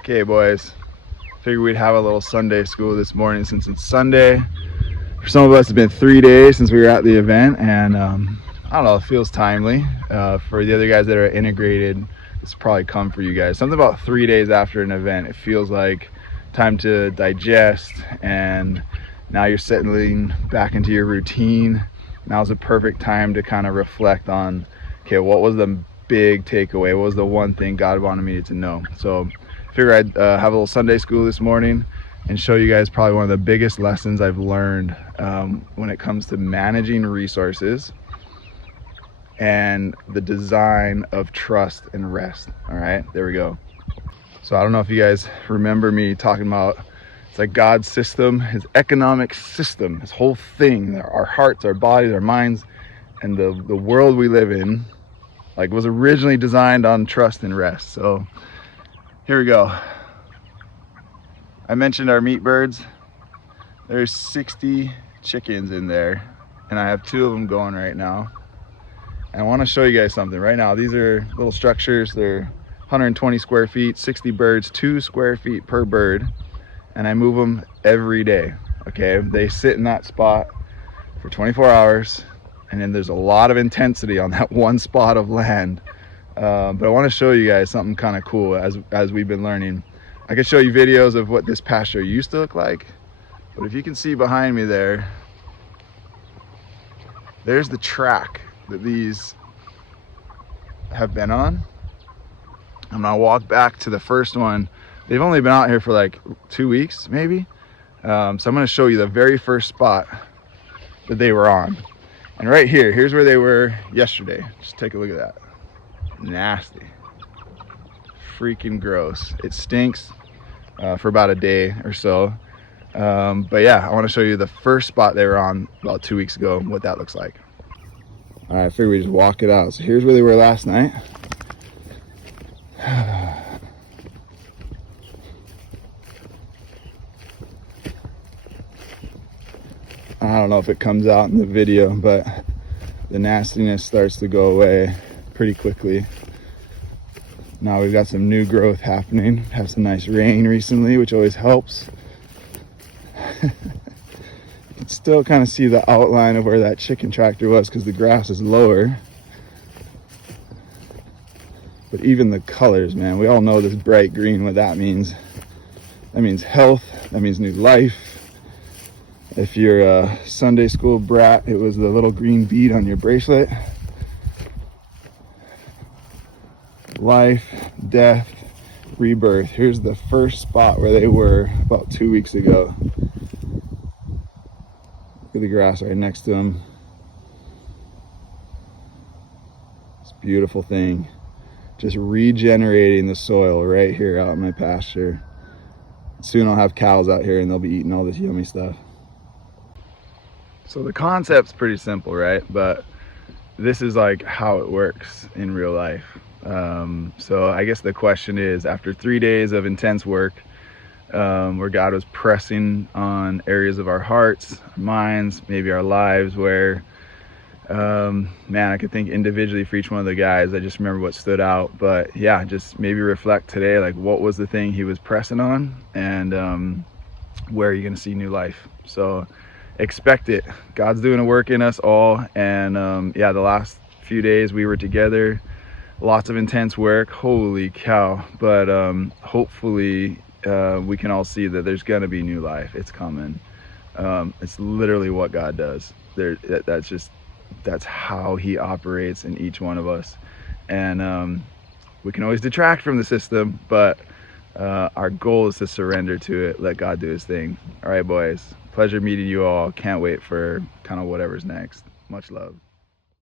Okay, boys, figured we'd have a little Sunday school this morning since it's Sunday. For some of us, it's been 3 days since we were at the event, and I don't know, it feels timely. For the other guys that are integrated, it's probably come for you guys. Something about 3 days after an event, it feels like time to digest, and now you're settling back into your routine. Now's a perfect time to kind of reflect on, okay, what was the big takeaway? What was the one thing God wanted me to know? So I figured I'd have a little Sunday school this morning and show you guys probably one of the biggest lessons I've learned when it comes to managing resources and the design of trust and rest. All right, there we go. So I don't know if you guys remember me talking about, it's like God's system, his economic system, his whole thing, our hearts, our bodies, our minds, and the world we live in, like, was originally designed on trust and rest. So here we go. I mentioned our meat birds. There's 60 chickens in there, and I have 2 of them going right now. And I want to show you guys something right now. These are little structures. They're 120 square feet, 60 birds, 2 square feet per bird, and I move them every day. Okay, they sit in that spot for 24 hours, and then there's a lot of intensity on that one spot of land. But I want to show you guys something kind of cool as we've been learning. I could show you videos of what this pasture used to look like, but if you can see behind me there's the track that these have been on. I'm gonna walk back to the first one. They've only been out here for like 2 weeks, maybe. So I'm gonna show you the very first spot that they were on. And right here, here's where they were yesterday. Just take a look at that. Nasty. Freaking gross. It stinks for about a day or so. But yeah, I wanna show you the first spot they were on about 2 weeks ago, what that looks like. All right, I figured we just walk it out. So here's where they were last night. I don't know if it comes out in the video, but the nastiness starts to go away pretty quickly. Now we've got some new growth happening. Had some nice rain recently, which always helps. You can still kind of see the outline of where that chicken tractor was because the grass is lower. But even the colors, man, we all know this bright green, what that means. That means health, that means new life. If you're a Sunday school brat, it was the little green bead on your bracelet. Life, death, rebirth. Here's the first spot where they were about 2 weeks ago. Look at the grass right next to them. It's a beautiful thing. Just regenerating the soil right here out in my pasture. Soon I'll have cows out here and they'll be eating all this yummy stuff. So the concept's pretty simple, right? But this is like how it works in real life. So I guess the question is, after 3 days of intense work, where God was pressing on areas of our hearts, our minds, maybe our lives, where, man, I could think individually for each one of the guys. I just remember what stood out. But yeah, just maybe reflect today, like, what was the thing he was pressing on, and where are you going to see new life? So expect it. God's doing a work in us all. And yeah, the last few days we were together, lots of intense work, holy cow. But hopefully we can all see that there's gonna be new life. It's coming. It's literally what God does. That's how he operates in each one of us. And we can always detract from the system, but our goal is to surrender to it, let God do his thing. All right, boys, pleasure meeting you all. Can't wait for kind of whatever's next. Much love.